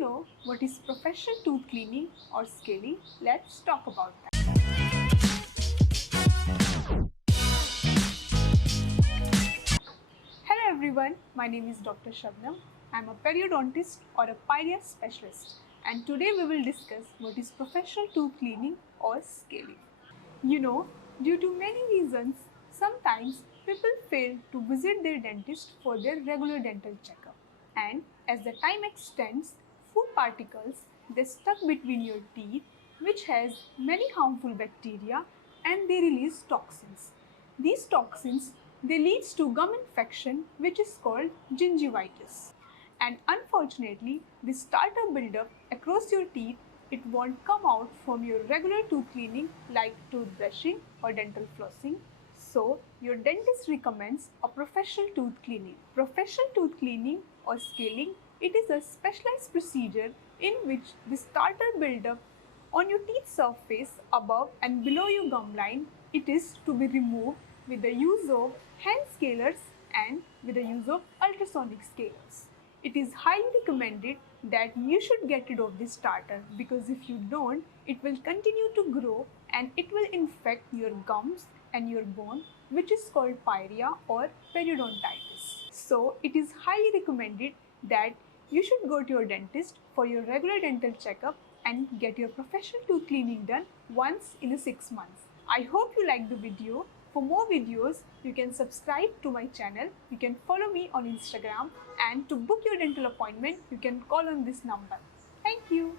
you know what is professional tooth cleaning or scaling? Let's talk about that. Hello everyone, my name is Dr. Shabnam. I am a periodontist or a pyria specialist, and today we will discuss what is professional tooth cleaning or scaling. Due to many reasons, sometimes people fail to visit their dentist for their regular dental checkup, and as the time extends, food particles they stuck between your teeth, which has many harmful bacteria, and they release toxins. These toxins they leads to gum infection, which is called gingivitis. And unfortunately, this tartar buildup across your teeth it won't come out from your regular tooth cleaning like toothbrushing or dental flossing. So, your dentist recommends a professional tooth cleaning. Professional tooth cleaning or scaling, it is a specialized procedure in which this tartar buildup on your teeth surface above and below your gum line, it is to be removed with the use of hand scalers and with the use of ultrasonic scalers. It is highly recommended that you should get rid of this tartar because if you don't, it will continue to grow and it will infect your gums and your bone, which is called pyria or periodontitis. So it is highly recommended that you should go to your dentist for your regular dental checkup and get your professional tooth cleaning done once in 6 months. I hope you liked the video. For more videos, you can subscribe to my channel, you can follow me on Instagram, and to book your dental appointment, you can call on this number. Thank you.